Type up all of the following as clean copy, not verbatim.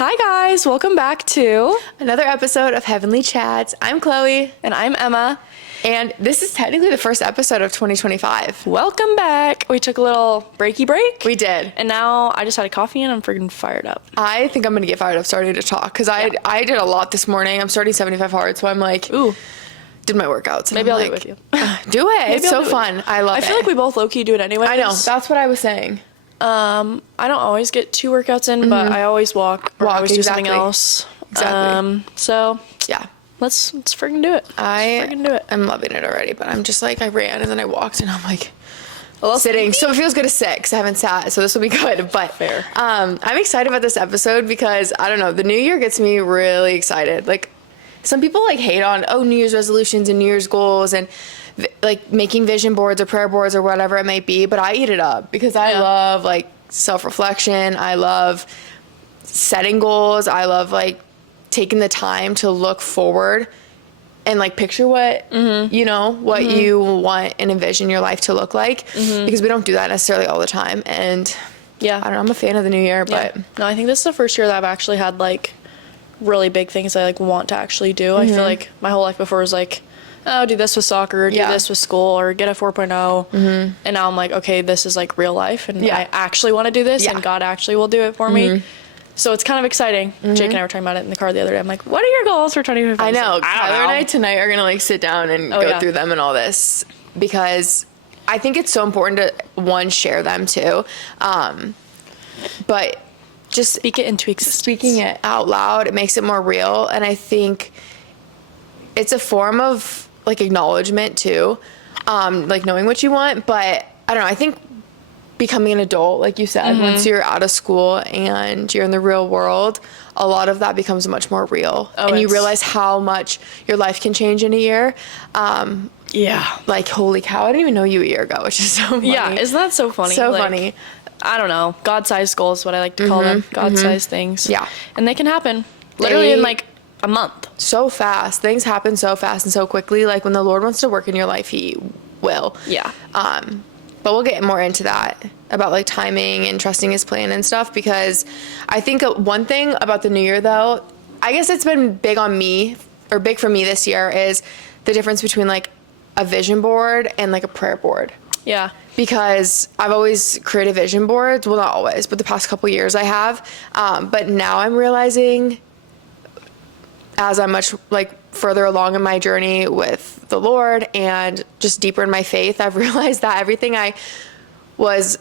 Hi guys, welcome back to Another episode of Heavenly Chats. I'm Chloe, and I'm Emma. and this is technically the first episode of 2025. Welcome back. We took a little break, We did. and now I just had a coffee and I'm freaking fired up. I think I'm gonna get fired up starting to talk because I did a lot this morning. I'm starting 75 hard, so I'm like, Ooh, did my workouts. and maybe I'm I'll do it like, with you. Do it. Maybe It's I'll so do it. fun. I love it. I feel like we both low-key do it anyway. I know. That's what I was saying. I don't always get 2 workouts in, but I always walk or I Walk, always do something exactly. else. Exactly. So Yeah. let's freaking do it. Freaking do it. I'm loving it already, but I'm just like, I ran and then I walked and I'm like, Well, sitting. So it feels good to sit because I haven't sat, so this will be good. But Fair. I'm excited about this episode because I don't know, the new year gets me really excited. Like some people like hate on New Year's resolutions and New Year's goals and like making vision boards or prayer boards or whatever it may be, but I eat it up because I love like self-reflection. I love setting goals. I love like taking the time to look forward and like picture what you know what you want and envision your life to look like, because we don't do that necessarily all the time. And Yeah. I don't know, I'm a fan of the new year, Yeah. but No, I think this is the first year that I've actually had like really big things I like want to actually do. I feel like my whole life before was like, oh, do this with soccer, do Yeah. this with school, or get a 4.0. And now I'm like, okay, this is like real life, and Yeah. I actually want to do this, Yeah. and God actually will do it for me. So it's kind of exciting. Jake and I were talking about it in the car the other day. I'm like, what are your goals for 2025? I know He's like, Tyler and I tonight are gonna like sit down and go yeah. through them and all this, because I think it's so important to share them too, but just Speak it into existence. speaking it out loud, it makes it more real. And I think it's a form of like acknowledgement too, like knowing what you want. But I don't know, I think becoming an adult, like you said, once you're out of school and you're in the real world, a lot of that becomes much more real. Oh, and you it's- realize how much your life can change in a year. Yeah. Like, holy cow, I didn't even know you a year ago, which is so funny. Yeah, isn't that so funny? So Like, funny. I don't know. God-sized goals, what I like to call them. God-sized things. Yeah. And they can happen literally in They- like a month. So fast. Things happen so fast and so quickly. Like, when the Lord wants to work in your life, he will. Yeah. But we'll get more into that about like timing and trusting his plan and stuff, because I think one thing about the new year though, I guess it's been big on me, or big for me this year, is the difference between like a vision board and like a prayer board. Yeah. Because I've always created vision boards. Well, not always, but the past couple years I have. But now I'm realizing, as I'm much like further along in my journey with the Lord and just deeper in my faith, I've realized that everything I was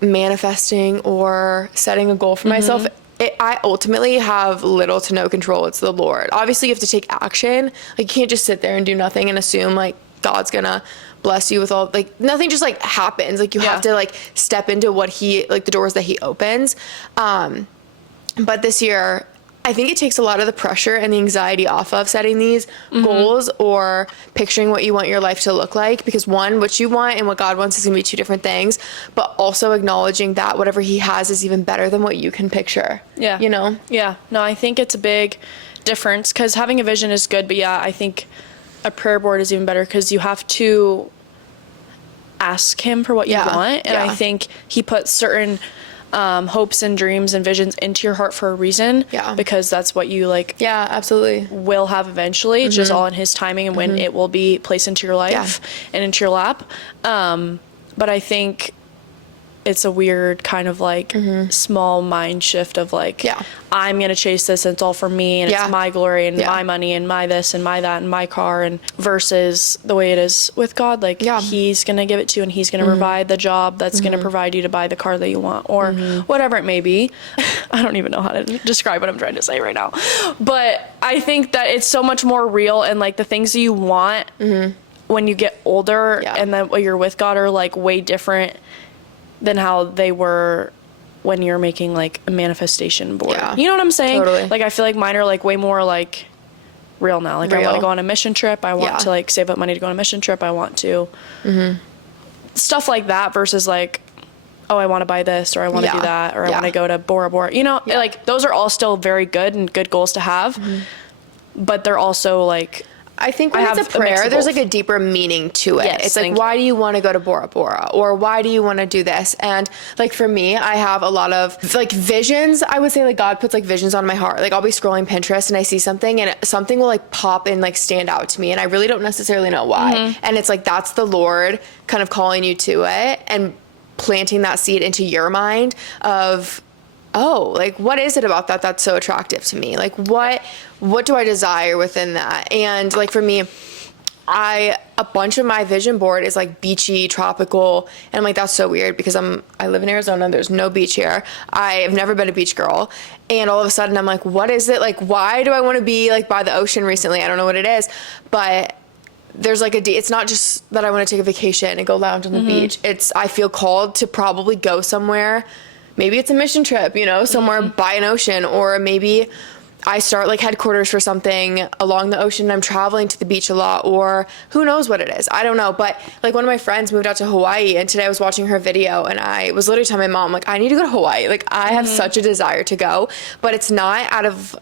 manifesting or setting a goal for myself, I ultimately have little to no control. It's the Lord. Obviously, you have to take action. Like, you can't just sit there and do nothing and assume like God's gonna bless you with all, like, nothing just like happens. Like, you have to like step into what he, like the doors that he opens. But this year, I think it takes a lot of the pressure and the anxiety off of setting these goals or picturing what you want your life to look like, because one, what you want and what God wants is gonna be 2 different things, but also acknowledging that whatever he has is even better than what you can picture. Yeah. You know? Yeah. No, I think it's a big difference, because having a vision is good, but yeah, I think a prayer board is even better, because you have to ask him for what you Yeah. want. And Yeah. I think he puts certain hopes and dreams and visions into your heart for a reason. Yeah. Because that's what you like Yeah, absolutely. will have eventually. It's just all in his timing and when it will be placed into your life and into your lap. But I think it's a weird kind of like small mind shift of like, I'm going to chase this and it's all for me and it's my glory and my money and my this and my that and my car, and versus the way it is with God. Like, he's going to give it to you and he's going to provide the job that's going to provide you to buy the car that you want, or whatever it may be. I don't even know how to describe what I'm trying to say right now. But I think that it's so much more real, and like the things that you want when you get older and then when you're with God are like way different than how they were when you're making like a manifestation board. Yeah. You know what I'm saying? Totally. Like, I feel like mine are like way more like real now. Like, I want to Real. go on a mission trip. I want to like save up money to go on a mission trip. I want to stuff like that, versus like, oh, I want to buy this, or I want to do that, or I want to go to Bora Bora. You know, like those are all still very good and good goals to have, but they're also like I think when I it's have a a mix prayer, of there's both. like a deeper meaning to it. Yes, It's like, thank why do you want to go to Bora Bora? Or why do you want to do this? And like for me, I have a lot of like visions. I would say like God puts like visions on my heart. Like I'll be scrolling Pinterest and I see something and something will like pop and like stand out to me. And I really don't necessarily know why. Mm-hmm. And it's like, that's the Lord kind of calling you to it and planting that seed into your mind of, oh, like what is it about that that's so attractive to me? Like what do I desire within that? And like for me, a bunch of my vision board is like beachy, tropical, and I'm like, that's so weird because I live in Arizona, there's no beach here. I've never been a beach girl. And all of a sudden I'm like, what is it? Like, why do I want to be like by the ocean recently? I don't know what it is, but there's like it's not just that I want to take a vacation and go lounge on the beach. I feel called to probably go somewhere. Maybe it's a mission trip, you know, somewhere by an ocean, or maybe I start like headquarters for something along the ocean and I'm traveling to the beach a lot, or who knows what it is. I don't know. But like one of my friends moved out to Hawaii and today I was watching her video and I was literally telling my mom, like, I need to go to Hawaii. Like I have such a desire to go, but it's out of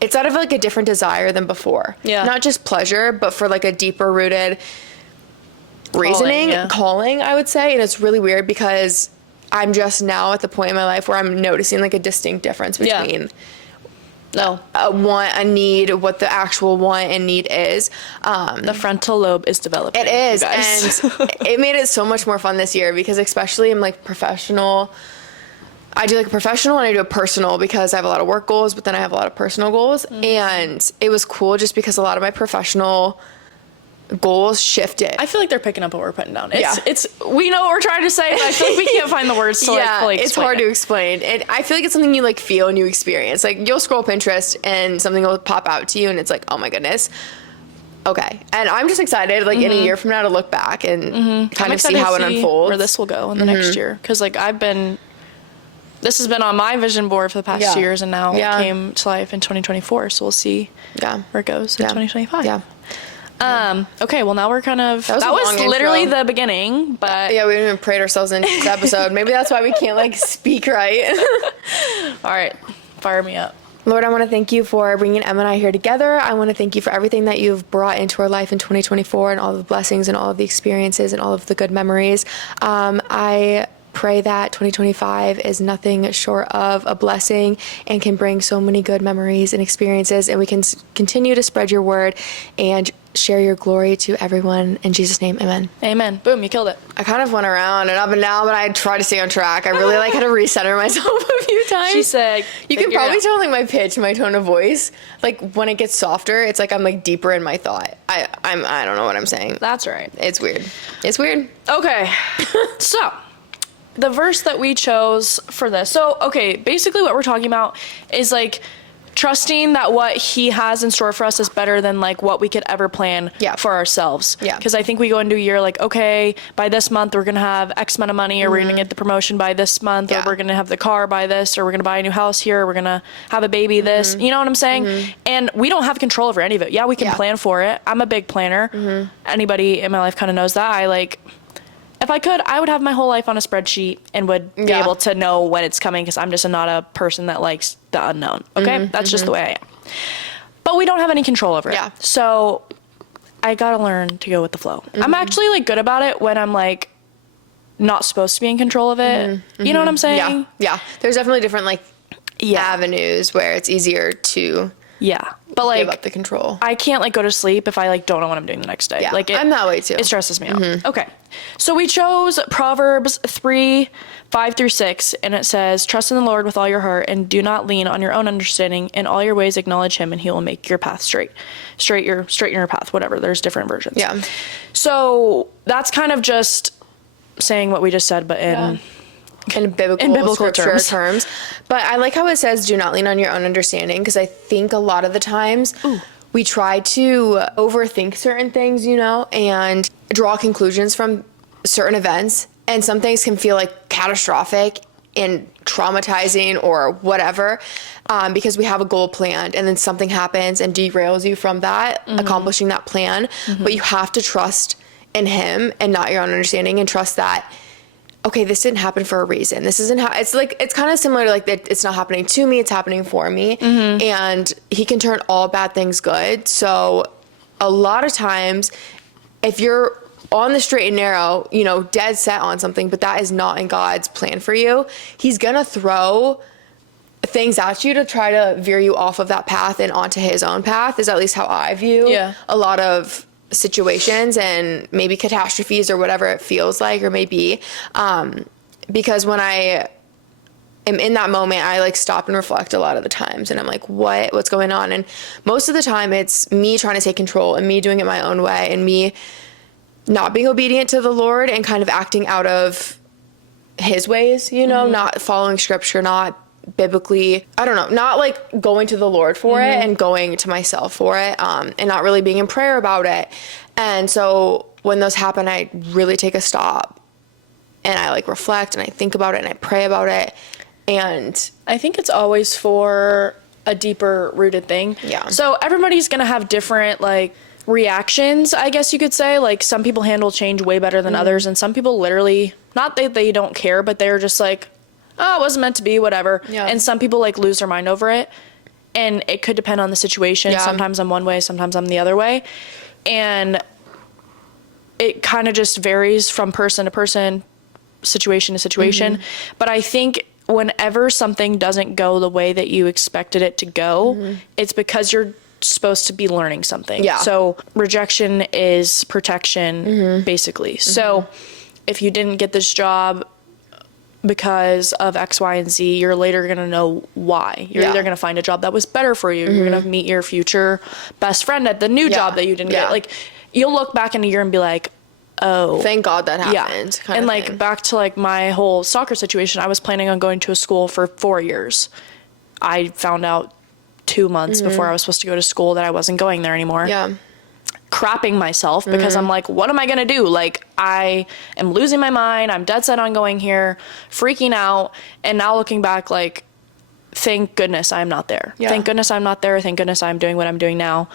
like a different desire than before. Yeah. Not just pleasure, but for like a deeper rooted reasoning, calling, I would say. And it's really weird because I'm just now at the point in my life where I'm noticing like a distinct difference between a want, a need, what the actual want and need is. The frontal lobe is developing. It is. you guys. And it made it so much more fun this year because especially I'm like professional. I do like a professional and I do a personal because I have a lot of work goals, but then I have a lot of personal goals. And it was cool just because a lot of my professional goals shifted. I feel like they're picking up what we're putting down. It's we know what we're trying to say, but I feel like we can't find the words to like fully explain it's hard it. to explain. And I feel like it's something you like feel and you experience. Like you'll scroll Pinterest and something will pop out to you and it's like, oh my goodness. Okay. And I'm just excited like in a year from now to look back and kind of see how it unfolds. Where this will go in the next year. Because like this has been on my vision board for the past 2 years and now it came to life in 2024. So we'll see where it goes in 2025. Yeah. Okay, well now we're kind of that was literally intro. the beginning, but Yeah, we didn't even prayed ourselves into this episode. Maybe that's why we can't like speak right. all right, fire me up. Lord, I want to thank you for bringing Emma and I here together. I want to thank you for everything that you've brought into our life in 2024 and all of the blessings and all of the experiences and all of the good memories. I pray that 2025 is nothing short of a blessing and can bring so many good memories and experiences, and we can continue to spread your word and share your glory to everyone. In Jesus' name, amen. Amen. Boom, you killed it. I kind of went around and up and down, but I tried to stay on track. I really like had to recenter myself a few times. She said, you can figure it probably out. tell like my pitch, my tone of voice. Like when it gets softer, it's like I'm like deeper in my thought. I don't know what I'm saying. That's right. It's weird. It's weird. Okay, so the verse that we chose for this. So, okay, basically what we're talking about is like trusting that what he has in store for us is better than like what we could ever plan for ourselves. Yeah. Because I think we go into a year like, okay, by this month we're going to have X amount of money, or we're going to get the promotion by this month, or we're going to have the car by this, or we're going to buy a new house here, or we're going to have a baby this. You know what I'm saying? And we don't have control over any of it. Yeah, we can plan for it. I'm a big planner. Anybody in my life kind of knows that. If I could, I would have my whole life on a spreadsheet and would be able to know when it's coming because I'm just not a person that likes the unknown. Okay? That's just the way I am. But we don't have any control over it. Yeah. So I got to learn to go with the flow. I'm actually like good about it when I'm like not supposed to be in control of it. You know what I'm saying? Yeah. There's definitely different like avenues where it's easier to But like give up the control. I can't like go to sleep if I like don't know what I'm doing the next day. Yeah, Like I'm that way too. It stresses me out. Okay. So we chose Proverbs 3:5-6, and it says, "Trust in the Lord with all your heart and do not lean on your own understanding. In all your ways acknowledge him and he will make your path straight. Straighten your path, whatever. There's different versions. Yeah. So that's kind of just saying what we just said, but in biblical scripture terms. terms. But I like how it says, do not lean on your own understanding, because I think a lot of the times we try to overthink certain things, you know, and draw conclusions from certain events. And some things can feel like catastrophic and traumatizing or whatever, because we have a goal planned and then something happens and derails you from that, accomplishing that plan. But you have to trust in him and not your own understanding, and trust that, okay, this didn't happen for a reason. This isn't how, it's like, it's kind of similar to like, it's not happening to me, it's happening for me. And he can turn all bad things good. So a lot of times, if you're on the straight and narrow, you know, dead set on something, but that is not in God's plan for you, he's gonna throw things at you to try to veer you off of that path and onto his own path, is at least how I view a lot of situations and maybe catastrophes or whatever it feels like or may be. Because when I am in that moment, I like stop and reflect a lot of the times, and I'm like, what's going on? And most of the time it's me trying to take control and me doing it my own way and me not being obedient to the Lord and kind of acting out of his ways, you know, not following scripture, not biblically, I don't know, not like going to the Lord for it and going to myself for it, and not really being in prayer about it. And so when those happen, I really take a stop and I like reflect and I think about it and I pray about it. And I think it's always for a deeper rooted thing. Yeah. So everybody's going to have different like reactions, I guess you could say. Like some people handle change way better than others, and some people literally, not that they don't care, but they're just like, oh, it wasn't meant to be, whatever. Yeah. And some people like lose their mind over it, and it could depend on the situation. Yeah. Sometimes I'm one way, sometimes I'm the other way, and it kind of just varies from person to person, situation to situation. But I think whenever something doesn't go the way that you expected it to go, it's because you're supposed to be learning something. Yeah. So rejection is protection, basically. So if you didn't get this job because of X, Y, and Z, you're later going to know why. You're either going to find a job that was better for you. You're going to meet your future best friend at the new job that you didn't get. Like, you'll look back in a year and be like, oh, thank God that happened. Yeah. And like back to like my whole soccer situation, I was planning on going to a school for 4 years. I found out 2 months before I was supposed to go to school that I wasn't going there anymore. Yeah. Crapping myself because I'm like, what am I going to do? Like, I am losing my mind. I'm dead set on going here, freaking out. And now looking back, like, thank goodness I'm not there. Yeah. Thank goodness I'm not there. Thank goodness I'm doing what I'm doing now.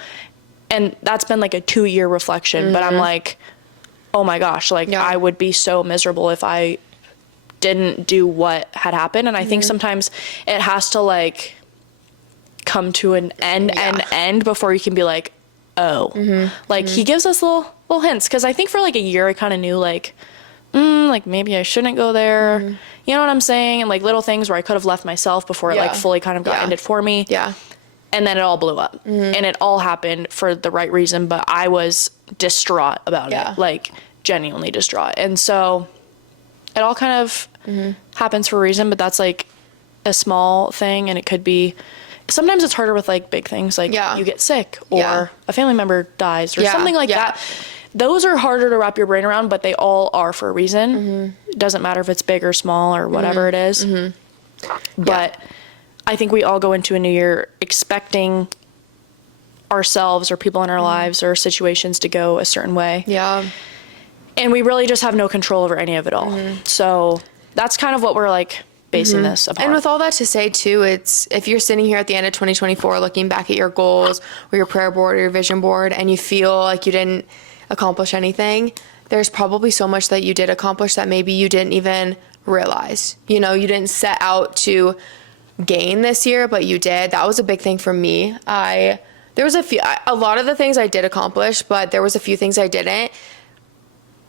And that's been like a 2-year reflection. But I'm like, oh my gosh, like I would be so miserable if I didn't do what had happened. And I think sometimes it has to like come to an end before you can be like, oh, like he gives us little hints. Cause I think for like a year I kind of knew like, like maybe I shouldn't go there. You know what I'm saying? And like little things where I could have left myself before it like fully kind of got ended for me. Yeah. And then it all blew up, and it all happened for the right reason, but I was distraught about it, like genuinely distraught. And so it all kind of happens for a reason, but that's like a small thing. And it could be, sometimes it's harder with like big things, like you get sick or a family member dies or something like that. Those are harder to wrap your brain around, but they all are for a reason. It doesn't matter if it's big or small or whatever it is. But I think we all go into a new year expecting ourselves or people in our lives or situations to go a certain way. Yeah. And we really just have no control over any of it all. So that's kind of what we're like basing this upon. And with all that to say too, it's, if you're sitting here at the end of 2024 looking back at your goals or your prayer board or your vision board and you feel like you didn't accomplish anything, there's probably so much that you did accomplish that maybe you didn't even realize. You know, you didn't set out to gain this year, but you did. That was a big thing for me. There was a lot of the things I did accomplish, but there was a few things I didn't.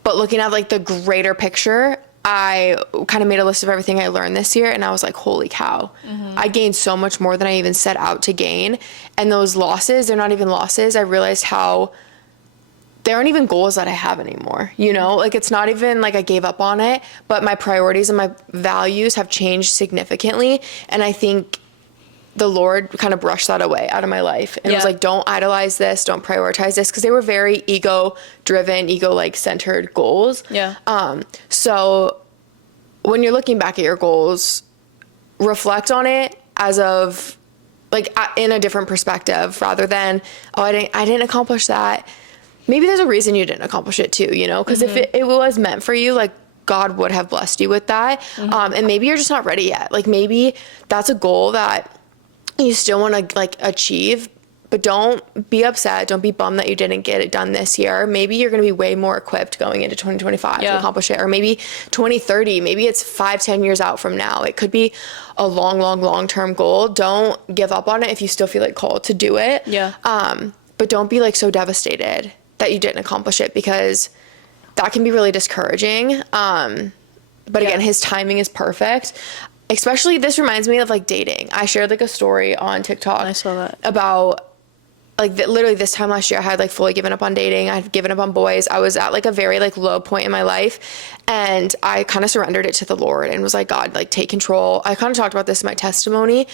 But looking at like the greater picture, I kind of made a list of everything I learned this year, and I was like, holy cow, I gained so much more than I even set out to gain. And those losses, they're not even losses. I realized how they aren't even goals that I have anymore, you know? Like, it's not even like I gave up on it, but my priorities and my values have changed significantly. And I think the Lord kind of brushed that away out of my life and was like, don't idolize this, don't prioritize this, because they were very ego-driven, like centered goals. Yeah. So when you're looking back at your goals, reflect on it as of like in a different perspective rather than, oh, I didn't accomplish that. Maybe there's a reason you didn't accomplish it too, you know, because if it was meant for you, like God would have blessed you with that. And maybe you're just not ready yet. Like maybe that's a goal that you still want to like achieve, but don't be upset. Don't be bummed that you didn't get it done this year. Maybe you're going to be way more equipped going into 2025 to accomplish it. Or maybe 2030, maybe it's 5-10 years out from now. It could be a long-term goal. Don't give up on it if you still feel like called to do it. Yeah. but don't be like so devastated that you didn't accomplish it, because that can be really discouraging. But again, his timing is perfect. Especially, this reminds me of like dating. I shared like a story on TikTok. I saw that. About like literally this time last year, I had like fully given up on dating. I had given up on boys. I was at like a very like low point in my life, and I kind of surrendered it to the Lord and was like, God, like take control. I kind of talked about this in my testimony.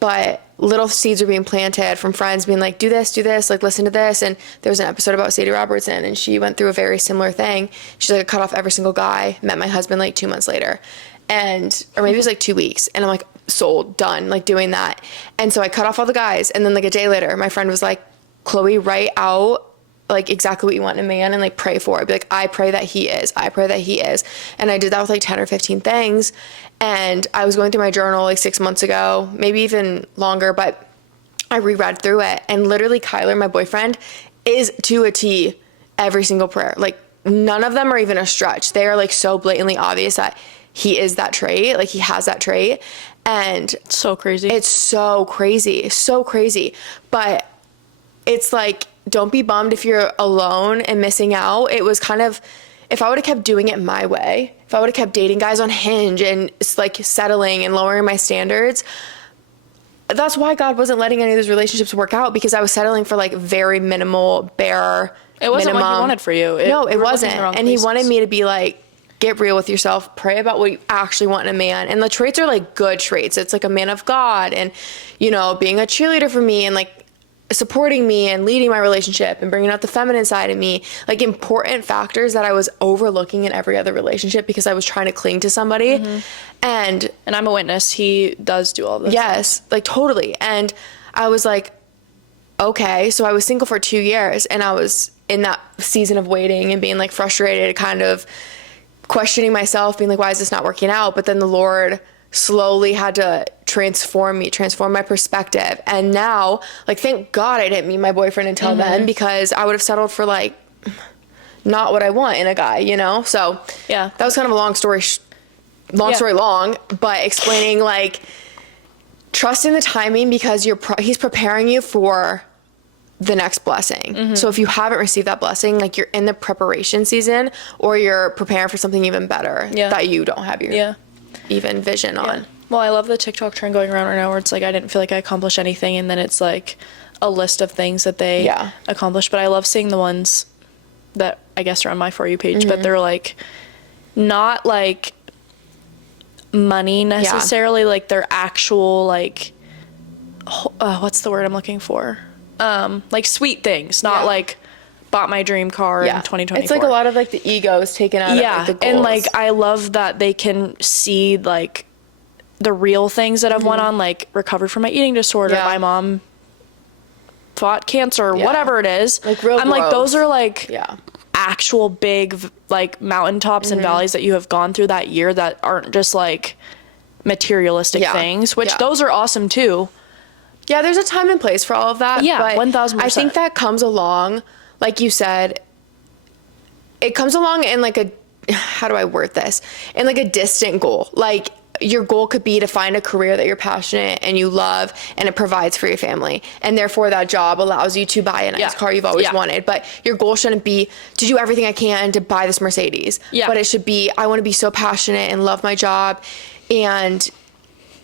But little seeds are being planted from friends being like, do this, like listen to this. And there was an episode about Sadie Robertson, and she went through a very similar thing. She's like, I cut off every single guy, met my husband like 2 months later. Or maybe it was like 2 weeks. And I'm like, sold, done, like doing that. And so I cut off all the guys. And then like a day later, my friend was like, Chloe, write out like exactly what you want in a man and like pray for it. Be like, I pray that he is. And I did that with like 10 or 15 things. And I was going through my journal like 6 months ago, maybe even longer, but I reread through it, and literally Kyler, my boyfriend, is to a T every single prayer. Like none of them are even a stretch. They are like so blatantly obvious that he is that trait. Like he has that trait. And So crazy. it's so crazy. But it's like, don't be bummed if you're alone and missing out. It was kind of, if I would have kept doing it my way, if I would have kept dating guys on Hinge and like settling and lowering my standards, that's why God wasn't letting any of those relationships work out, because I was settling for like very minimal, bare, it wasn't minimum. what he wanted for you. No, it you were looking wasn't. in the wrong And he places. wanted me to be like, get real with yourself, pray about what you actually want in a man. And the traits are like good traits. It's like a man of God, and, you know, being a cheerleader for me, and like supporting me and leading my relationship and bringing out the feminine side of me, like important factors that I was overlooking in every other relationship because I was trying to cling to somebody. And I'm a witness. He does do all this. yes, like totally. And I was like, okay. So I was single for 2 years, and I was in that season of waiting and being like frustrated, kind of questioning myself, being like, why is this not working out? But then the Lord slowly had to transform my perspective. And now, like, thank God I didn't meet my boyfriend until then, because I would have settled for like not what I want in a guy, you know? So Yeah. that was kind of a long story long, but explaining like trusting the timing, because he's preparing you for the next blessing. So if you haven't received that blessing, like you're in the preparation season, or you're preparing for something even better that you don't have your even vision on. Well, I love the TikTok trend going around right now where it's like, I didn't feel like I accomplished anything, and then it's like a list of things that they accomplished. But I love seeing the ones that I guess are on my For You page, but they're like not like money necessarily, like they're actual like what's the word I'm looking for? Like sweet things, not like bought my dream car in 2024. It's like a lot of like the ego is taken out of like, the goals. And like I love that they can see like the real things that I've went on, like recovered from my eating disorder, my mom fought cancer, whatever it is. Like real I'm growth. like, those are like actual big like mountaintops and valleys that you have gone through that year that aren't just like materialistic things, which those are awesome too. Yeah, there's a time and place for all of that. Yeah, but 1000%. I think that comes along, like you said, it comes along in like a, how do I word this? In like a distant goal. Like your goal could be to find a career that you're passionate and you love, and it provides for your family. And therefore that job allows you to buy a nice car you've always wanted. But your goal shouldn't be to do everything I can to buy this Mercedes. But it should be, I want to be so passionate and love my job, and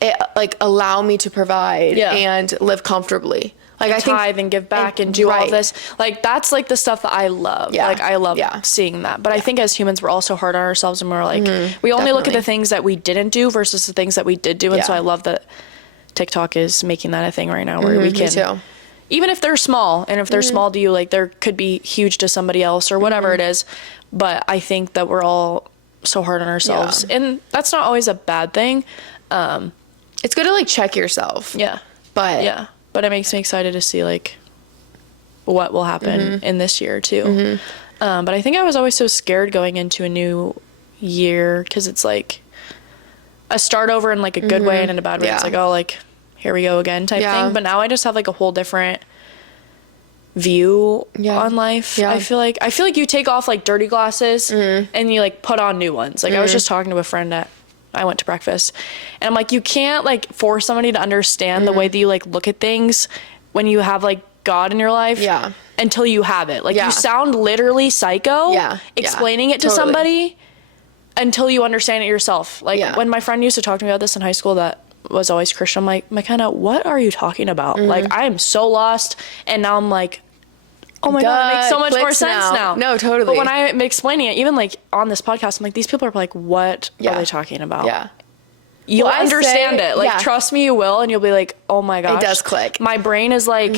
it like allow me to provide and live comfortably. Like I think tithe and give back and do all this. Like that's like the stuff that I love. Like I love seeing that. But I think as humans, we're also hard on ourselves, and we're like, we only look at the things that we didn't do versus the things that we did do. And so I love that TikTok is making that a thing right now, where we can, even if they're small, and if they're small to you, like there could be huge to somebody else or whatever it is. But I think that we're all so hard on ourselves, and that's not always a bad thing. It's good to like check yourself. But it makes me excited to see like what will happen in this year too. But I think I was always so scared going into a new year, because it's like a start over in like a good way and in a bad way. It's like, oh, like here we go again type thing. But now I just have like a whole different view on life. I feel like you take off like dirty glasses and you like put on new ones. Like I was just talking to a friend at I went to breakfast, and I'm like, you can't like force somebody to understand the way that you like look at things when you have like God in your life until you have it. Like you sound literally psycho explaining it to somebody until you understand it yourself. Like when my friend used to talk to me about this in high school that was always Christian, I'm like, McKenna, what are you talking about? Like I am so lost. And now I'm like, oh my God, it makes so much more sense now. No, totally. But when I'm explaining it, even like on this podcast, I'm like, these people are like, what are they talking about? Yeah. You'll understand it. Like, trust me, you will. And you'll be like, oh my gosh. It does click. My brain is like,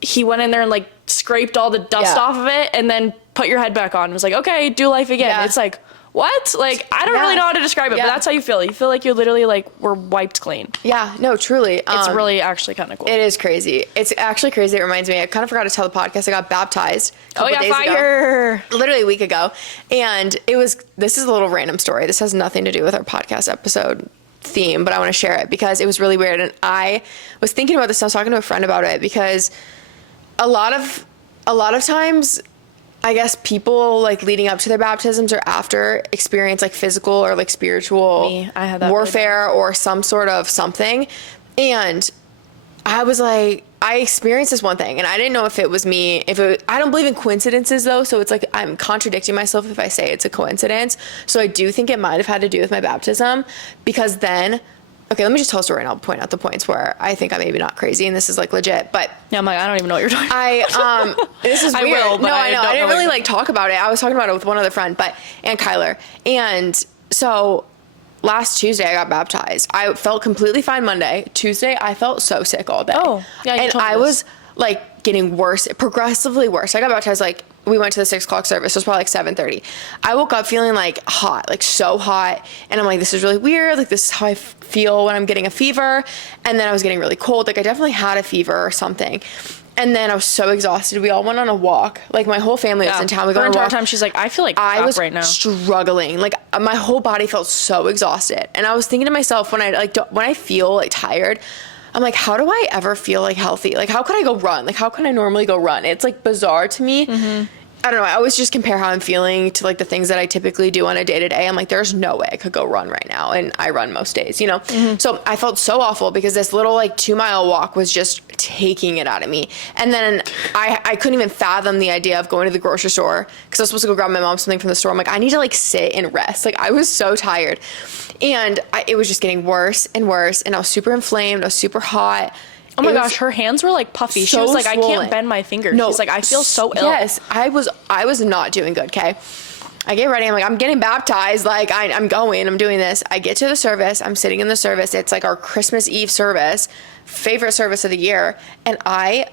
he went in there and like scraped all the dust off of it and then put your head back on. It was like, okay, do life again. Yeah. It's like, what? Like, I don't really know how to describe it, but that's how you feel. You feel like you literally like were wiped clean. Yeah, no, truly. It's really actually kind of cool. It is crazy. It's actually crazy. It reminds me, I kind of forgot to tell the podcast, I got baptized a couple days ago. Literally a week ago. And this is a little random story. This has nothing to do with our podcast episode theme, but I want to share it because it was really weird. And I was thinking about this. I was talking to a friend about it because a lot of times, I guess people like leading up to their baptisms or after experience like physical or like spiritual warfare or some sort of something. And I was like, I experienced this one thing and I didn't know if it was me. I don't believe in coincidences though. So it's like, I'm contradicting myself if I say it's a coincidence. So I do think it might've had to do with my baptism because then, okay, let me just tell a story and I'll point out the points where I think I'm maybe not crazy and this is like legit, but yeah, I'm like, I don't even know what you're talking about. This is weird. I will, but no, I know. I didn't really like talk talk about it. I was talking about it with one other friend, and Kyler. And so last Tuesday I got baptized. I felt completely fine Monday. Tuesday I felt so sick all day. Oh, yeah. And I was like getting worse, progressively worse. I got baptized we went to the 6 o'clock service. So it was probably like 7:30. I woke up feeling like hot, like so hot. And I'm like, this is really weird. Like this is how I feel when I'm getting a fever. And then I was getting really cold. Like I definitely had a fever or something. And then I was so exhausted. We all went on a walk. Like my whole family was in town. We got on a walk. Time she's like, I feel like crap right now. I was struggling. Like my whole body felt so exhausted. And I was thinking to myself when I feel like tired, I'm like, how do I ever feel like healthy? Like how could I go run? Like how can I normally go run? It's like bizarre to me. Mm-hmm. I don't know. I always just compare how I'm feeling to like the things that I typically do on a day to day. I'm like, there's no way I could go run right now. And I run most days, you know? Mm-hmm. So I felt so awful because this little like 2-mile walk was just taking it out of me. And then I couldn't even fathom the idea of going to the grocery store because I was supposed to go grab my mom something from the store. I'm like, I need to like sit and rest. Like I was so tired and it was just getting worse and worse. And I was super inflamed. I was super hot. Oh my gosh, her hands were like puffy. She was like, swollen. I can't bend my fingers. No, she's like, I feel so ill. Yes, I was not doing good, okay? I get ready. I'm like, I'm getting baptized. Like, I'm going. I'm doing this. I get to the service. I'm sitting in the service. It's like our Christmas Eve service, favorite service of the year. And I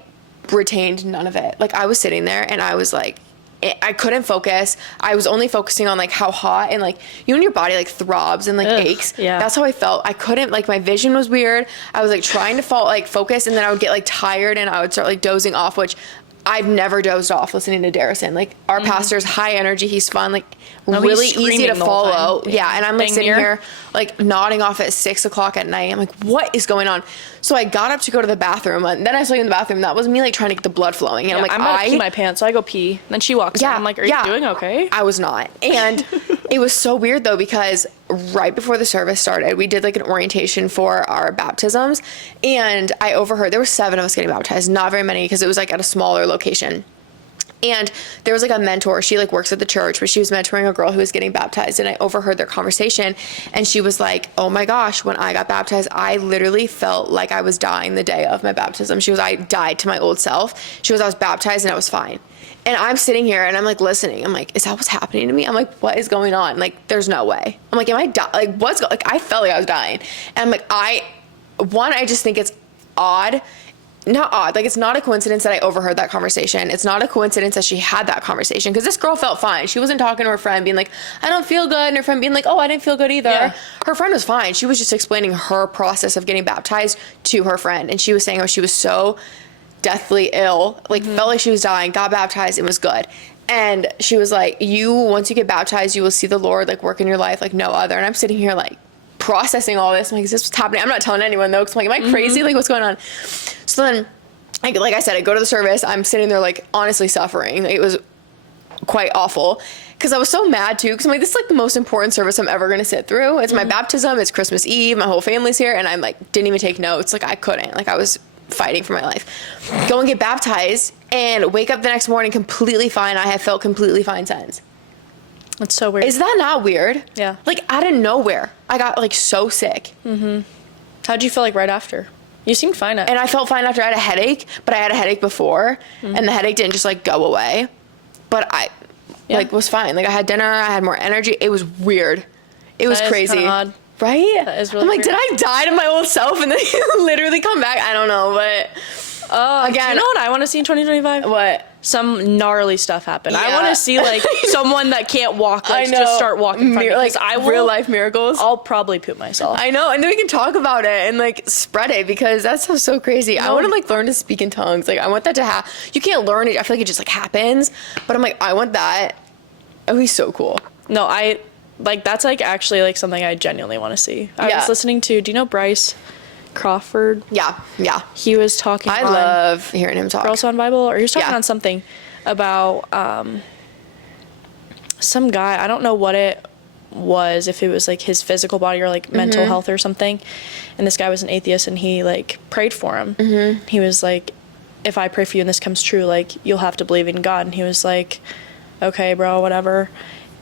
retained none of it. Like, I was sitting there and I was like, I couldn't focus. I was only focusing on like how hot and like, you know, when your body like throbs and like aches. Yeah. That's how I felt. I couldn't, like my vision was weird. I was like trying to focus and then I would get like tired and I would start like dozing off, which I've never dozed off listening to Darrison. Like our pastor's high energy. He's fun, like really easy to follow. Yeah. And I'm like sitting here like nodding off at 6 o'clock at night. I'm like, what is going on? So I got up to go to the bathroom and then I saw you in the bathroom. That was me like trying to get the blood flowing. And I'm like, I'm about to pee my pants. So I go pee. And then she walks in. I'm like, are you doing okay? I was not. And it was so weird though, because right before the service started, we did like an orientation for our baptisms. And I overheard, there were 7 of us getting baptized, not very many because it was like at a smaller location. And there was like a mentor, she like works at the church, but she was mentoring a girl who was getting baptized. And I overheard their conversation and she was like, oh my gosh, when I got baptized, I literally felt like I was dying the day of my baptism. She was, I died to my old self. She was, I was baptized and I was fine. And I'm sitting here and I'm like listening. I'm like, is that what's happening to me? I'm like, what is going on? Like, there's no way. I'm like, am I like, I felt like I was dying. And I'm like, I just think it's odd. Not odd. Like, it's not a coincidence that I overheard that conversation. It's not a coincidence that she had that conversation because this girl felt fine. She wasn't talking to her friend being like, I don't feel good. And her friend being like, oh, I didn't feel good either. Yeah. Her friend was fine. She was just explaining her process of getting baptized to her friend. And she was saying, oh, she was so deathly ill, like felt like she was dying, got baptized and was good. And she was like, once you get baptized, you will see the Lord like work in your life like no other. And I'm sitting here like processing all this. I'm like, is this what's happening? I'm not telling anyone though, because I'm like, am I crazy? Like, what's going on? So then, like I said, I go to the service. I'm sitting there like honestly suffering. Like, it was quite awful because I was so mad too. Because I'm like, this is like the most important service I'm ever going to sit through. It's my baptism. It's Christmas Eve. My whole family's here. And I'm like, didn't even take notes. Like I couldn't. Like I was fighting for my life. Go and get baptized and wake up the next morning completely fine. I have felt completely fine since. That's so weird. Is that not weird? Yeah. Like out of nowhere, I got like so sick. How'd you feel like right after? You seemed fine. And I felt fine after. I had a headache, but I had a headache before, and the headache didn't just like go away. But I like was fine. Like I had dinner, I had more energy. It was weird. It was crazy. Kinda odd. Right? That is really I'm like, weird. did I die to my old self and then literally come back? I don't know, but again, you know what I want to see in 2025? what? Some gnarly stuff happen. I Yeah. want to see like someone that can't walk, like I know. just start walking. Like I will, real life miracles. I'll probably poop myself. I know, and then we can talk about it and like spread it because that's so crazy. I want to like learn to speak in tongues. Like I want that to happen. You can't learn it. I feel like it just like happens. But I'm like, I want that. It would be so cool. No, I like that's like actually like something I genuinely want to see. I Yeah. was listening to. Do you know Bryce Crawford? Yeah, yeah. He was talking. I on love hearing him talk. Girls on Bible, or he was talking Yeah. on something about some guy. I don't know what it was, if it was like his physical body or like mental health or something. And this guy was an atheist, and he like prayed for him. He was like, if I pray for you and this comes true, like you'll have to believe in God. And he was like, okay, bro, whatever.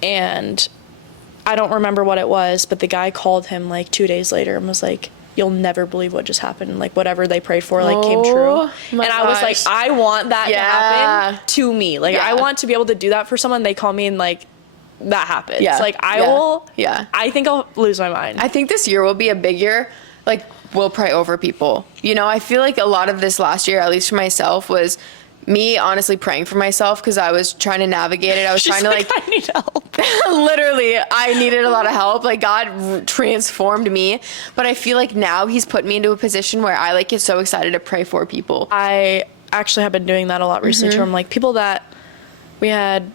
And I don't remember what it was, but the guy called him like 2 days later and was like, you'll never believe what just happened. Like whatever they prayed for, like came true. And my I was like, gosh. I want that to Yeah. happen to me. Like Yeah. I want to be able to do that for someone. They call me and like that happens. Yeah. Like I Yeah. will. Yeah. I think I'll lose my mind. I think this year will be a big year. Like, we'll pray over people. You know, I feel like a lot of this last year, at least for myself, was me honestly praying for myself because I was trying to navigate it. I was She's trying to like I need help. literally, I needed a lot of help. Like God transformed me, but I feel like now He's put me into a position where I like get so excited to pray for people. I actually have been doing that a lot recently too. I'm like, people that we had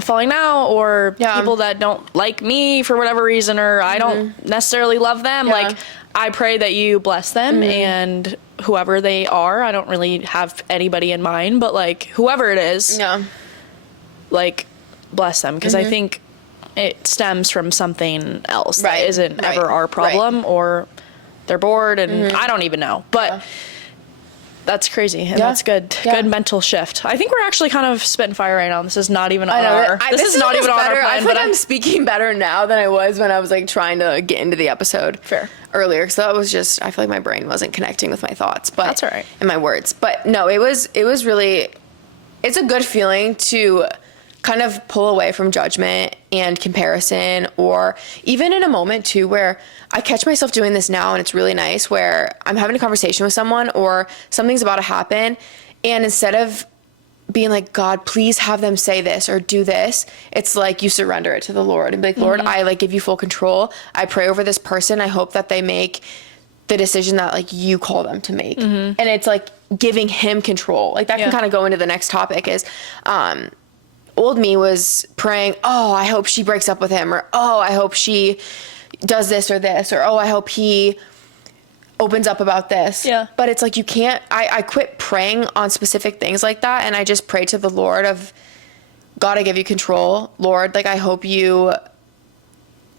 falling out, or Yeah. people that don't like me for whatever reason, or I don't necessarily love them. Yeah. Like I pray that you bless them and whoever they are. I don't really have anybody in mind, but like whoever it is, Yeah. like bless them, because I think it stems from something else Right, that isn't right, ever our problem, or they're bored and I don't even know. But Yeah. that's crazy, and Yeah. that's good. Yeah. Good mental shift. I think we're actually kind of spitting fire right now. This is not even I know. our. This is not even on our better. plan. I feel But like I'm speaking better now than I was when I was like trying to get into the episode. Fair. Earlier, so that was just, I feel like my brain wasn't connecting with my thoughts, but That's all right. and my words. But no, it was really, it's a good feeling to kind of pull away from judgment and comparison, or even in a moment too where I catch myself doing this now, and it's really nice, where I'm having a conversation with someone or something's about to happen, and instead of being like, God, please have them say this or do this, it's like you surrender it to the Lord and be like, Lord, I like give you full control. I pray over this person. I hope that they make the decision that like you call them to make. And it's like giving Him control. Like that can Yeah. kind of go into the next topic is, old me was praying, oh, I hope she breaks up with him, or oh, I hope she does this or this, or oh, I hope he opens up about this. Yeah. But it's like you can't, I quit praying on specific things like that, and I just pray to the Lord of, God, I give you control. Lord, like I hope you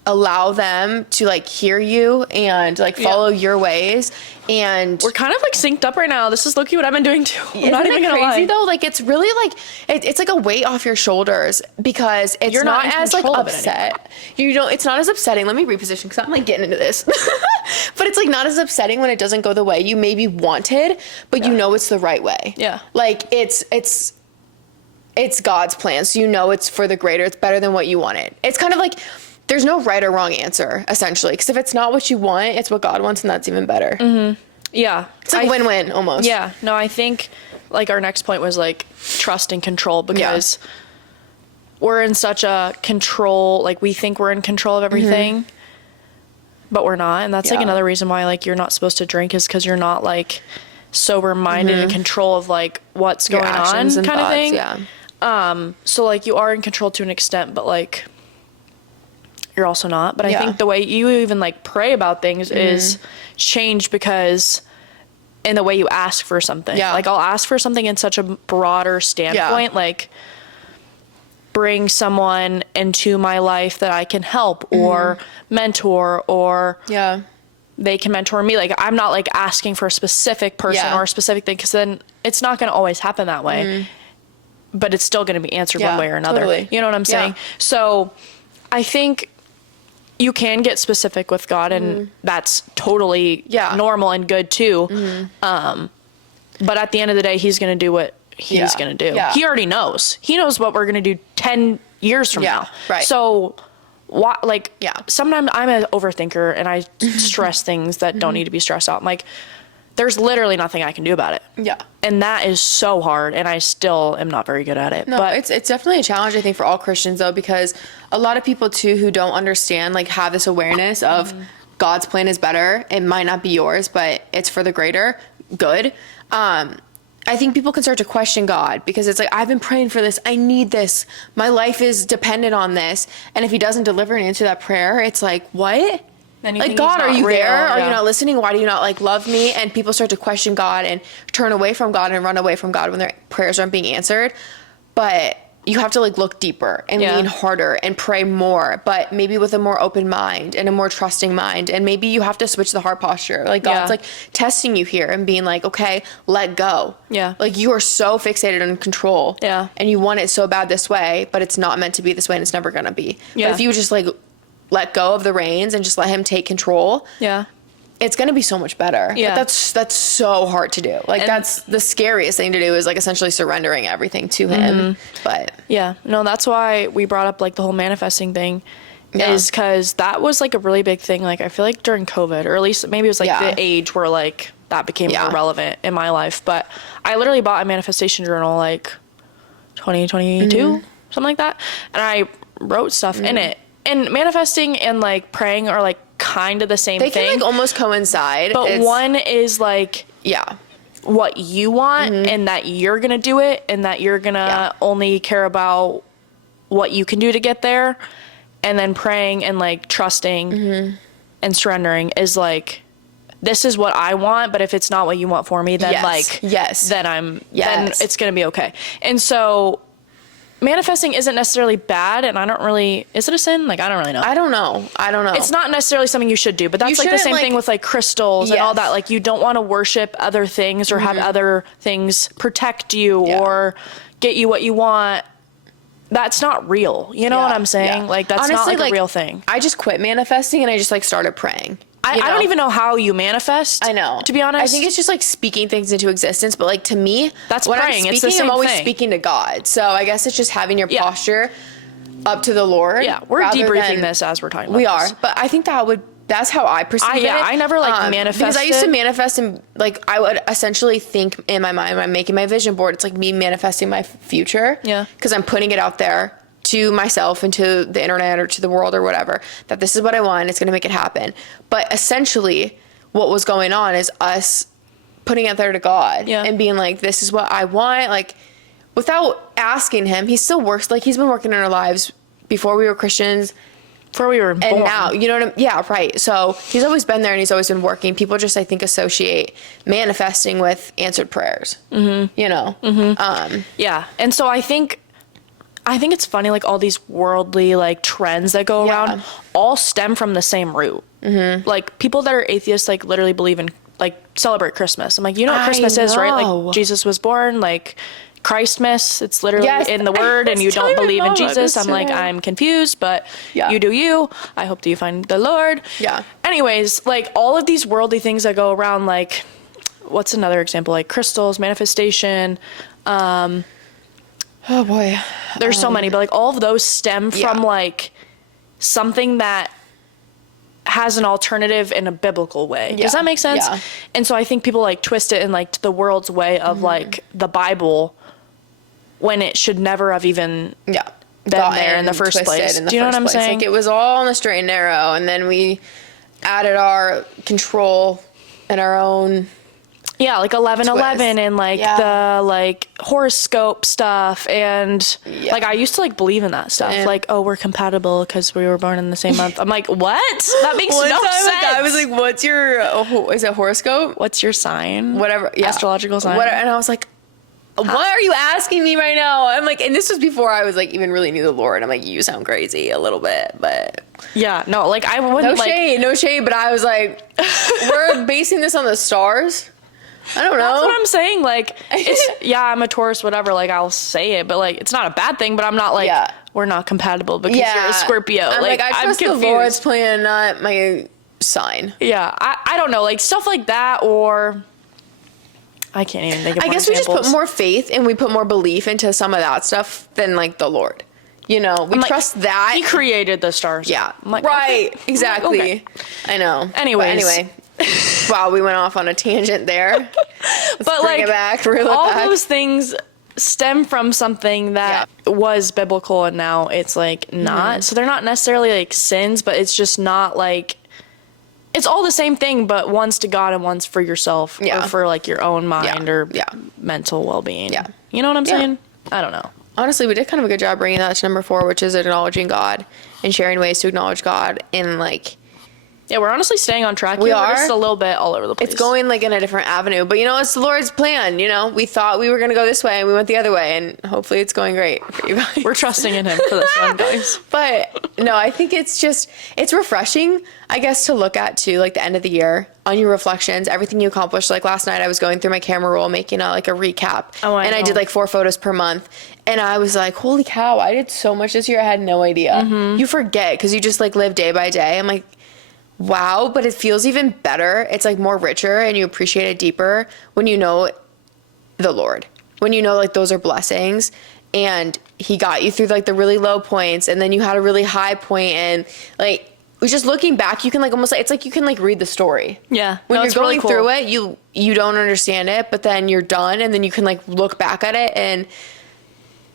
allow them to like hear you and like follow your ways. And we're kind of like synced up right now. This is low-key what I've been doing too. I'm isn't not it even gonna crazy lie. though? Like it's really like it's like a weight off your shoulders because it's You're not not in as like control of it upset. You don't. It's not as upsetting. Let me reposition because I'm like getting into this. But it's like not as upsetting when it doesn't go the way you maybe wanted, but you know it's the right way. Yeah. Like it's God's plan, so you know it's for the greater. It's better than what you wanted. It's kind of like there's no right or wrong answer essentially, because if it's not what you want, it's what God wants, and that's even better. Yeah. It's like win-win almost. Yeah. No, I think like our next point was like trust and control, because we're in such a control, like we think we're in control of everything, but we're not. And that's like Yeah. another reason why like you're not supposed to drink, is because you're not like sober minded in control of like what's Your going on actions and kind of thoughts, thing. Yeah. So like you are in control to an extent, but like you're also not. But I Yeah. think the way you even like pray about things is changed, because in the way you ask for something. Yeah. Like I'll ask for something in such a broader standpoint, like bring someone into my life that I can help or mentor or Yeah. they can mentor me. Like, I'm not like asking for a specific person or a specific thing, because then it's not going to always happen that way. But it's still going to be answered one way or another. Totally. You know what I'm saying? So I think you can get specific with God, and that's totally normal and good too. But at the end of the day, he's going to do what he's going to do. Yeah. He already knows. He knows what we're going to do 10 years from now. Right. So sometimes I'm an overthinker, and I stress things that don't need to be stressed out. I'm like, there's literally nothing I can do about it. Yeah. And that is so hard, and I still am not very good at it. No, but it's definitely a challenge, I think, for all Christians, though, because a lot of people, too, who don't understand, like, have this awareness of God's plan is better. It might not be yours, but it's for the greater good. I think people can start to question God, because it's like, I've been praying for this. I need this. My life is dependent on this. And if he doesn't deliver and answer that prayer, it's like, what? Like, God, are you real? there? Yeah. Are you not listening? Why do you not, like, love me? And people start to question God and turn away from God and run away from God when their prayers aren't being answered. But you have to, like, look deeper and lean harder and pray more, but maybe with a more open mind and a more trusting mind. And maybe you have to switch the heart posture. Like, God's like testing you here and being like, okay, let go. Yeah. Like, you are so fixated on control. Yeah. And you want it so bad this way, but it's not meant to be this way, and it's never going to be. Yeah. But if you just, like, let go of the reins and just let him take control. Yeah. It's going to be so much better. Yeah. But that's so hard to do. Like, And that's the scariest thing to do, is, like, essentially surrendering everything to him. But yeah, no, that's why we brought up, like, the whole manifesting thing, is because that was, like, a really big thing. Like, I feel like during COVID, or at least maybe it was, like, the age where, like, that became more relevant in my life. But I literally bought a manifestation journal, like, 2022, something like that. And I wrote stuff in it. And manifesting and, like, praying are, like, kind of the same thing. they can, like, almost coincide. But one is, like, what you want, and that you're gonna do it, and that you're gonna only care about what you can do to get there. And then praying and, like, trusting and surrendering is, like, this is what I want, but if it's not what you want for me, then then it's gonna be okay. And so manifesting isn't necessarily bad, and is it a sin? Like, I don't really know. I don't know. It's not necessarily something you should do, but that's, like, the same thing with, like, crystals and all that. Like, you don't want to worship other things or have other things protect you or get you what you want. That's not real. You know what I'm saying? Like, that's honestly not, like, a real thing. I just quit manifesting, and I just, like, started praying. I don't even know how you manifest. I know. To be honest. I think it's just, like, speaking things into existence. But, like, to me, that's when praying. I'm It's the speaking, same I'm always thing. speaking to God. So I guess it's just having your posture up to the Lord. Yeah, we're debriefing this as we're talking about We this. are. But I think that's how I perceive it. Yeah, I never, like, manifested. Because I used to manifest, and, like, I would essentially think in my mind when I'm making my vision board, it's like me manifesting my future. Yeah. Because I'm putting it out there to myself and to the internet or to the world or whatever, that this is what I want, it's going to make it happen. But essentially what was going on is us putting it there to God and being like, this is what I want. Like, without asking him, he still works. Like, he's been working in our lives before we were Christians, before we were born. and now, you know what I mean? Yeah, right. So he's always been there, and he's always been working. People just, I think, associate manifesting with answered prayers, you know? Yeah. And so I think it's funny, like, all these worldly, like, trends that go around all stem from the same root. Like, people that are atheists, like, literally believe in, like, celebrate Christmas. I'm like, you know what Christmas is, right? Like, Jesus was born, like, Christmas, it's literally in the word, and you don't believe in Jesus. I'm like, I'm confused, but you do you. I hope that you find the Lord. Yeah. Anyways, like, all of these worldly things that go around, like, what's another example? Like, crystals, manifestation, Oh boy. there's so many, but, like, all of those stem from, like, something that has an alternative in a biblical way. Does that make sense? Yeah. And so I think people, like, twist it in, like, the world's way of like the Bible, when it should never have even been there in the first place. Do you know what I'm saying? Like, it was all on the straight and narrow, and then we added our control and our own. Yeah, like 11:11 and, like, the, like, horoscope stuff, and like, I used to, like, believe in that stuff. Like, oh, we're compatible because we were born in the same month. I'm like, what? That makes no sense. I was like, what's your is it horoscope? What's your sign? Whatever. Yeah. Astrological sign. Whatever. And I was like, what are you asking me right now? I'm like, and this was before I was like even really knew the Lord. I'm like, you sound crazy a little bit, but Yeah, no, like I wouldn't no shade, but I was like, we're basing this on the stars. I don't know. That's what I'm saying. Like, it's, yeah, I'm a Taurus, whatever. Like, I'll say it, but like, it's not a bad thing. But I'm not like, we're not compatible because you're a Scorpio. I'm like I trust confused. the Lord's plan, not my sign. Yeah, I don't know, like stuff like that, or I can't even think of. I guess we just put more faith and we put more belief into some of that stuff than like the Lord. You know, we trust that He created the stars. Yeah, I'm like, right, okay. exactly. Okay. I know. Anyway, wow, we went off on a tangent there. Let's but bring like it back, reel it all back. those things stem from something that was biblical and now it's like not. So they're not necessarily like sins, but it's just not like, it's all the same thing, but one's to God and one's for yourself or for like your own mind or mental well-being. Yeah. You know what I'm saying? I don't know. Honestly, we did kind of a good job bringing that to number 4, which is acknowledging God and sharing ways to acknowledge God in like. Yeah, we're honestly staying on track. We here. are. We're just a little bit all over the place. It's going like in a different avenue, but you know, it's the Lord's plan. You know, we thought we were going to go this way and we went the other way, and hopefully it's going great for you guys. We're trusting in Him for this one, guys. But no, I think it's refreshing, I guess, to look at too, like the end of the year on your reflections, everything you accomplished. Like last night I was going through my camera roll, making a recap. And I did like 4 photos per month. And I was like, holy cow, I did so much this year. I had no idea. You forget because you just like live day by day. I'm like, wow, but it feels even better. It's like more richer and you appreciate it deeper when you know the Lord, when you know like those are blessings and He got you through like the really low points and then you had a really high point, and like just looking back, you can like almost like, it's like you can like read the story. Yeah. When you're going through it, you don't understand it, but then you're done and then you can like look back at it and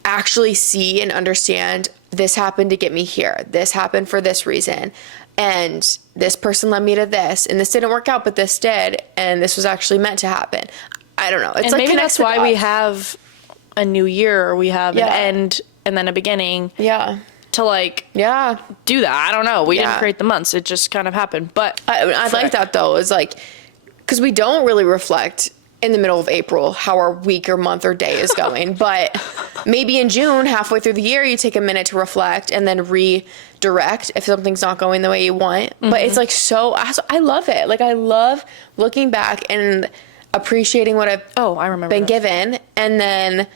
actually see and understand, this happened to get me here. This happened for this reason. And this person led me to this, and this didn't work out, but this did, and this was actually meant to happen. I don't know. It's and like maybe that's why we have a new year, or we have an end and then a beginning. Yeah. To like do that. I don't know. We didn't create the months. It just kind of happened. But I like that though. Is like, because we don't really reflect in the middle of April how our week or month or day is going, but maybe in June, halfway through the year, you take a minute to reflect and then redirect if something's not going the way you want. But it's like I love it. Like I love looking back and appreciating what I've been given, and then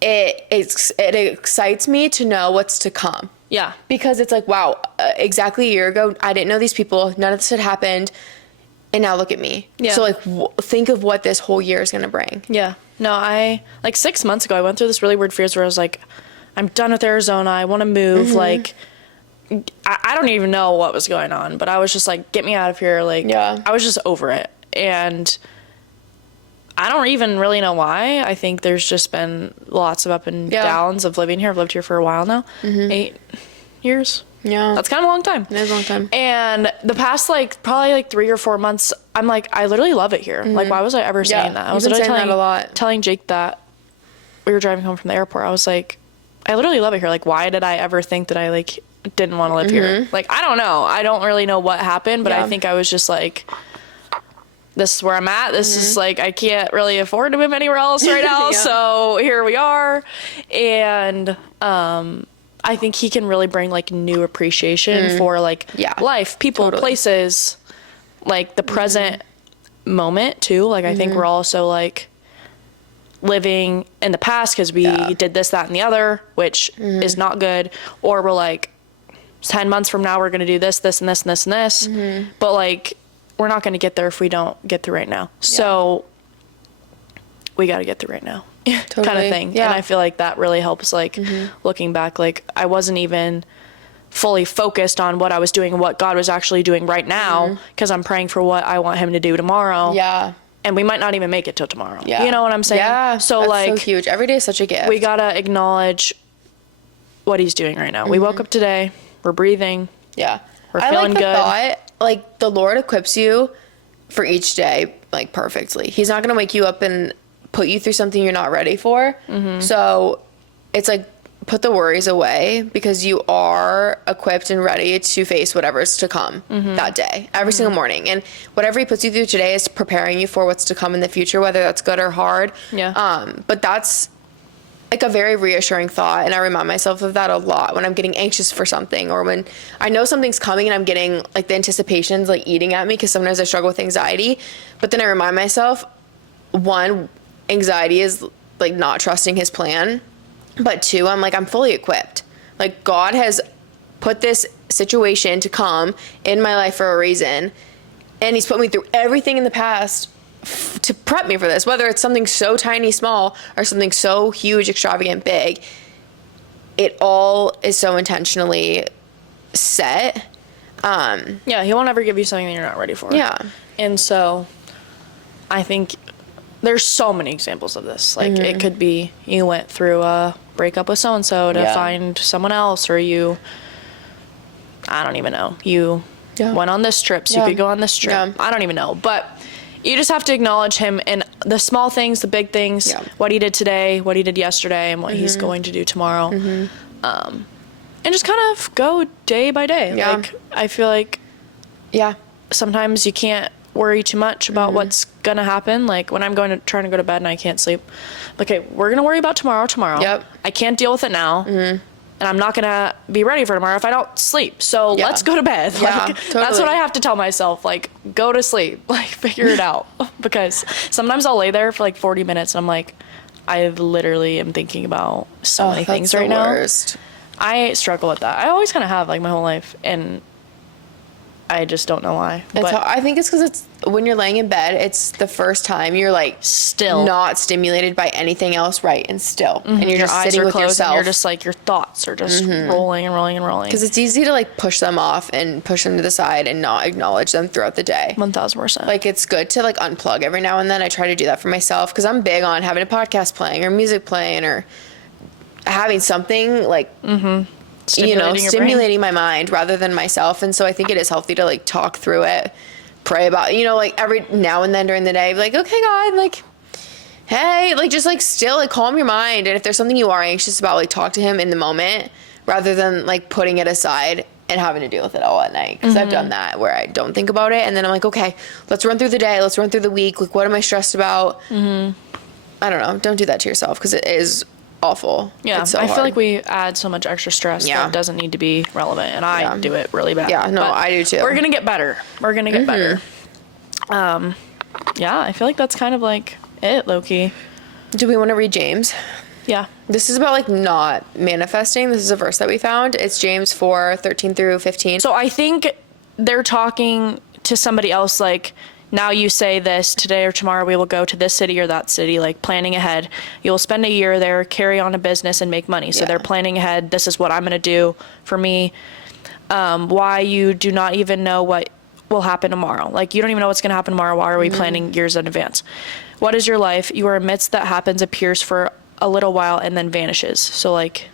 it excites me to know what's to come. Yeah, because it's like, wow, exactly a year ago, I didn't know these people. None of this had happened. And now look at me. Yeah. So like, think of what this whole year is going to bring. Yeah. No, like 6 months ago, I went through this really weird phase where I was like, I'm done with Arizona. I want to move. Like, I don't even know what was going on, but I was just like, get me out of here. Like, I was just over it. And I don't even really know why. I think there's just been lots of up and downs of living here. I've lived here for a while now. 8 years. Yeah. That's kind of a long time. It is a long time. And the past, like, probably, like, 3 or 4 months, I'm like, I literally love it here. Like, why was I ever saying that? I was literally telling Jake that we were driving home from the airport. I was like, I literally love it here. Like, why did I ever think that I, like, didn't want to live here? Like, I don't know. I don't really know what happened, but I think I was just like, this is where I'm at. This is, like, I can't really afford to move anywhere else right now. So here we are. And, I think he can really bring like new appreciation for like life, people, places, like the present moment too. Like I think we're also like living in the past because we did this, that, and the other, which is not good. Or we're like 10 months from now, we're going to do this, this, and this, and this, and this. But like, we're not going to get there if we don't get through right now. So we got to get through right now. Kind of thing. And I feel like that really helps, like, looking back, like, I wasn't even fully focused on what I was doing and what God was actually doing right now, because I'm praying for what I want Him to do tomorrow. Yeah. And we might not even make it till tomorrow. Yeah. You know what I'm saying? Yeah. So, that's like, so huge. Every day is such a gift. We got to acknowledge what He's doing right now. We woke up today. We're breathing. Yeah. We're feeling good. Thought, like, the Lord equips you for each day, like, perfectly. He's not going to wake you up and put you through something you're not ready for. So it's like put the worries away, because you are equipped and ready to face whatever's to come that day, every single morning. And whatever he puts you through today is preparing you for what's to come in the future, whether that's good or hard. Yeah. But that's like a very reassuring thought. And I remind myself of that a lot when I'm getting anxious for something, or when I know something's coming and I'm getting like the anticipation's like eating at me, because sometimes I struggle with anxiety. But then I remind myself, one, anxiety is like not trusting his plan. But two, I'm like, I'm fully equipped. Like, God has put this situation to come in my life for a reason. And he's put me through everything in the past to prep me for this, whether it's something so tiny, small, or something so huge, extravagant, big. It all is so intentionally set. Yeah, he won't ever give you something that you're not ready for. Yeah. And so I think there's so many examples of this. Like, it could be you went through a breakup with so-and-so to find someone else, or I don't even know. You went on this trip, so you could go on this trip. Yeah. I don't even know. But you just have to acknowledge him in the small things, the big things, what he did today, what he did yesterday, and what he's going to do tomorrow. And just kind of go day by day. Yeah. Like, I feel like sometimes you can't worry too much about what's gonna happen. Like, when I'm trying to go to bed and I can't sleep, okay, we're gonna worry about tomorrow. Yep. I can't deal with it now, and I'm not gonna be ready for tomorrow if I don't sleep. So let's go to bed. Yeah, Like, totally. that's what I have to tell myself. Like, go to sleep. Like, figure it out. Because sometimes I'll lay there for like 40 minutes and I'm like, I literally am thinking about so many things right now. Worst. I struggle with that. I always kind of have, like, my whole life, and I just don't know why. But I think it's because it's when you're laying in bed, it's the first time you're like still not stimulated by anything else, right? And still, and you're your just eyes sitting are with closed, yourself. and you're just like, your thoughts are just rolling and rolling and rolling. Because it's easy to like push them off and push them to the side and not acknowledge them throughout the day. 1000%. Like, it's good to like unplug every now and then. I try to do that for myself, because I'm big on having a podcast playing or music playing or having something like stimulating my mind rather than myself. And so I think it is healthy to like talk through it, pray about, like every now and then during the day, like, okay, God, like, hey, like, just like still like calm your mind. And if there's something you are anxious about, like, talk to him in the moment rather than like putting it aside and having to deal with it all at night. Because I've done that where I don't think about it, and then I'm like, okay, let's run through the day, let's run through the week, like, what am I stressed about? I don't know, don't do that to yourself, because it is awful. Yeah, it's so I hard. feel like we add so much extra stress that doesn't need to be relevant, and I do it really bad. Yeah, no, But I do too. We're gonna get better. We're gonna get better. Yeah, I feel like that's kind of like it, low-key. Do we want to read James? Yeah. This is about like not manifesting. This is a verse that we found. It's James 4:13-15. So I think they're talking to somebody else, like, now you say this, today or tomorrow we will go to this city or that city, like planning ahead. You'll spend a year there, carry on a business, and make money. So they're planning ahead. This is what I'm going to do for me. Why you do not even know what will happen tomorrow. Like, you don't even know what's going to happen tomorrow. Why are we planning years in advance? What is your life? You are amidst that happens, appears for a little while, and then vanishes. So, like,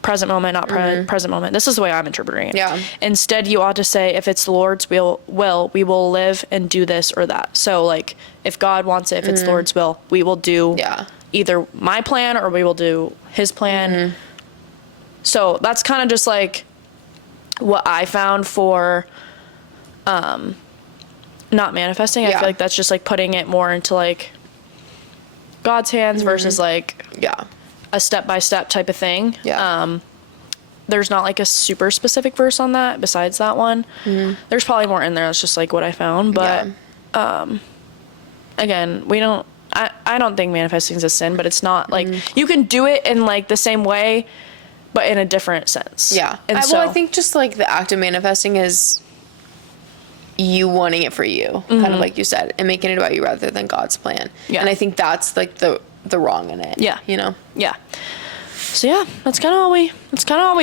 present moment, not present moment. This is the way I'm interpreting it. Yeah. Instead, you ought to say, if it's the Lord's will, we will live and do this or that. So, like, if God wants it, if it's the Lord's will, we will do either my plan or we will do his plan. So that's kind of just like what I found for not manifesting. I feel like that's just like putting it more into like God's hands versus like a step-by-step type of thing. There's not like a super specific verse on that besides that one. There's probably more in there. That's just like what I found. But again, I don't think manifesting is a sin, but it's not like you can do it in like the same way, but in a different sense. And I think just like the act of manifesting is you wanting it for you, kind of like you said, and making it about you rather than God's plan. And I think that's like the wrong in it. You know? So that's kind of all we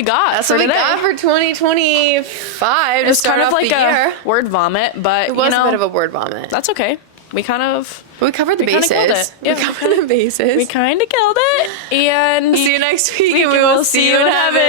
got. That's for what we today. got for 2025. It was kind of like a word vomit, but it was a bit of a word vomit. That's okay. We covered the bases. Killed it. We covered the bases. We kind of killed it. And see you next week, and we will see you in heaven.